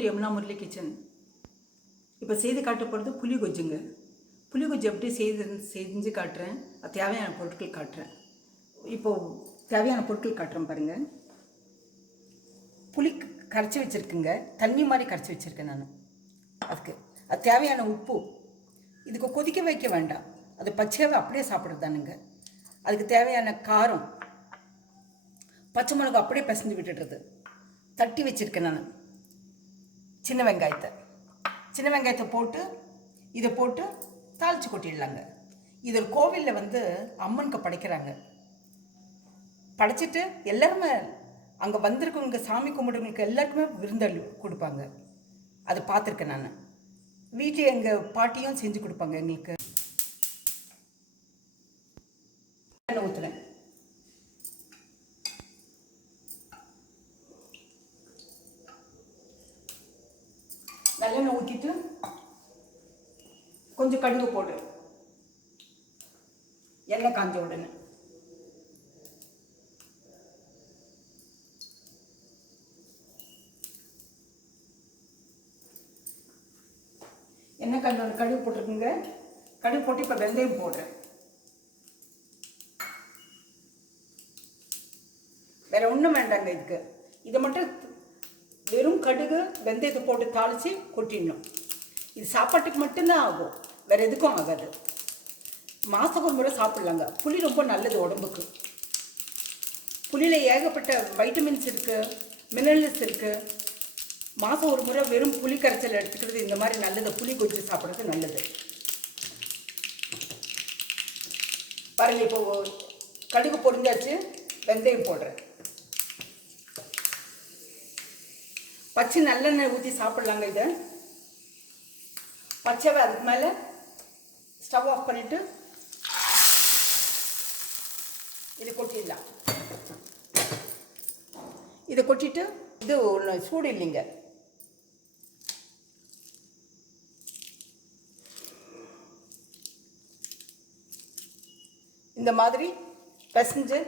Welcome to Yamuna Murali kitchen. இப்போ செய்து காட்ட போகிறது புளி கொஜ்ஜுங்க. புளி கொஜ்ஜு எப்படி செஞ்சு காட்டுறேன், அது தேவையான பொருட்கள் காட்டுறேன். இப்போது தேவையான பொருட்கள் காட்டுறேன் பாருங்கள். புளி கரைச்சி வச்சுருக்குங்க, தண்ணி மாதிரி கரைச்சி வச்சுருக்கேன் நான். அது தேவையான உப்பு, இதுக்கு கொதிக்க வைக்க வேண்டாம், அது பச்சையாகவே அப்படியே சாப்பிட்றது தானுங்க. அதுக்கு தேவையான காரம், பச்சை மிளகு அப்படியே பிசைஞ்சு விட்டுடுறது. தட்டி வச்சுருக்கேன் நான் சின்ன வெங்காயத்தை போட்டு இதை போட்டு தாளித்து கொட்டிடலாங்க. இதில் கோவிலில் அம்மனுக்கு படைக்கிறாங்க. படைச்சிட்டு எல்லாருமே அங்கே வந்திருக்கவங்க சாமி கும்பிடுறவங்களுக்கு எல்லாருக்குமே விருந்தல் கொடுப்பாங்க. அதை பார்த்துருக்கேன் நான். வீட்டில் எங்கள் பாட்டியும் செஞ்சு கொடுப்பாங்க எங்களுக்கு. ஊற்றுனேன். நல்லெண்ணெய் ஊற்றிட்டு கொஞ்சம் கடுகு போடு. எண்ணெய் காஞ்ச உடனே எண்ணெய் காஞ்ச உடனே கடுகு போட்டிருக்குங்க. கடுகு போட்டு இப்போ வெந்தயம் போடுறேன். வேற ஒன்றும் வேண்டாங்க இதுக்கு. இதை மட்டும் வெறும் கடுகு வெந்தயத்தை போட்டு தாளித்து கொட்டிடணும். இது சாப்பாட்டுக்கு மட்டும்தான் ஆகும், வேறு எதுக்கும் ஆகாது. மாதம் ஒரு முறை சாப்பிட்லாங்க. புளி ரொம்ப நல்லது உடம்புக்கு. புளியில் ஏகப்பட்ட வைட்டமின்ஸ் இருக்குது, மினரல்ஸ் இருக்குது. மாதம் ஒரு முறை வெறும் புளி கரைச்சல் எடுத்துக்கிறது இந்த மாதிரி நல்லது. புளி கொஜ்ஜு சாப்பிட்றது நல்லது. பாருங்கள், இப்போது கடுகு பொரிஞ்சாச்சு, வெந்தயம் போடுறேன். பச்சை நல்லெண்ணெய் ஊற்றி சாப்பிட்லாங்க. இதை பச்சைவை அதுக்கு மேலே ஸ்டவ் ஆஃப் பண்ணிவிட்டு இதை கொட்டிடலாம். இதை கொட்டிட்டு இது ஒன்று சூடு இல்லைங்க. இந்த மாதிரி பிசைஞ்சு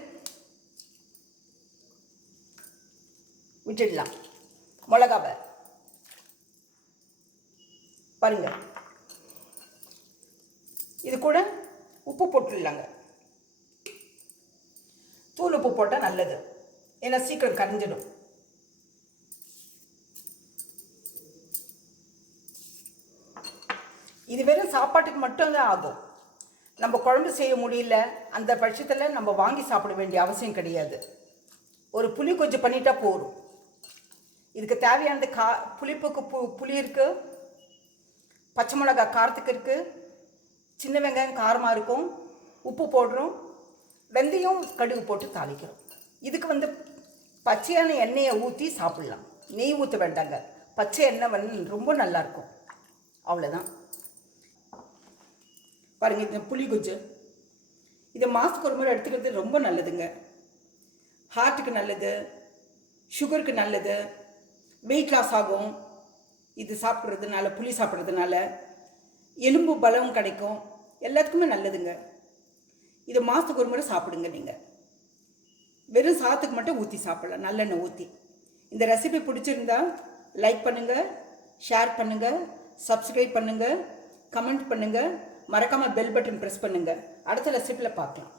விட்டுடலாம். மிளகாவை பாருங்க, இது கூட உப்பு போட்டுடலாங்க. தூள் உப்பு போட்டால் நல்லது, ஏன்னா சீக்கிரம் கரைஞ்சிடும். இது வெறும் சாப்பாட்டுக்கு மட்டும்தான் ஆகும். நம்ம குழம்பு செய்ய முடியல அந்த பட்சத்தில் நம்ம வாங்கி சாப்பிட வேண்டிய அவசியம் கிடையாது. ஒரு புளி கொஞ்சம் பண்ணிட்டா போதும். இதுக்கு தேவையானது புளிப்புக்கு புளி இருக்குது, பச்சை மிளகா காரத்துக்கு இருக்குது, சின்ன வெங்காயம் காரமாக இருக்கும், உப்பு போடுறோம், வெந்தயம் கடுகு போட்டு தாளிக்கிறோம். இதுக்கு பச்சையான எண்ணெயை ஊற்றி சாப்பிட்லாம். நெய் ஊற்ற வேண்டாங்க, பச்சை எண்ணெய் ரொம்ப நல்லாயிருக்கும். அவ்வளோதான். பாருங்கள், இந்த புளி கொஜ்ஜு இதை மாதத்துக்கு ஒரு முறை எடுத்துக்கிறது ரொம்ப நல்லதுங்க. ஹார்ட்டுக்கு நல்லது, சுகருக்கு நல்லது, வெயிட் லாஸ் ஆகும். இது சாப்பிட்றதுனால, புளி சாப்பிட்றதுனால எலும்பு பலம் கிடைக்கும், எல்லாத்துக்குமே நல்லதுங்க. இதை மாதத்துக்கு ஒரு முறை சாப்பிடுங்க. நீங்கள் வெறும் சாதத்துக்கு மட்டும் ஊற்றி சாப்பிடலாம், நல்லெண்ணெய் ஊற்றி. இந்த ரெசிபி பிடிச்சிருந்தா லைக் பண்ணுங்கள், ஷேர் பண்ணுங்கள், சப்ஸ்கிரைப் பண்ணுங்கள், கமெண்ட் பண்ணுங்கள், மறக்காமல் பெல் பட்டன் ப்ரெஸ் பண்ணுங்கள். அடுத்த ரெசிபியில் பார்க்கலாம்.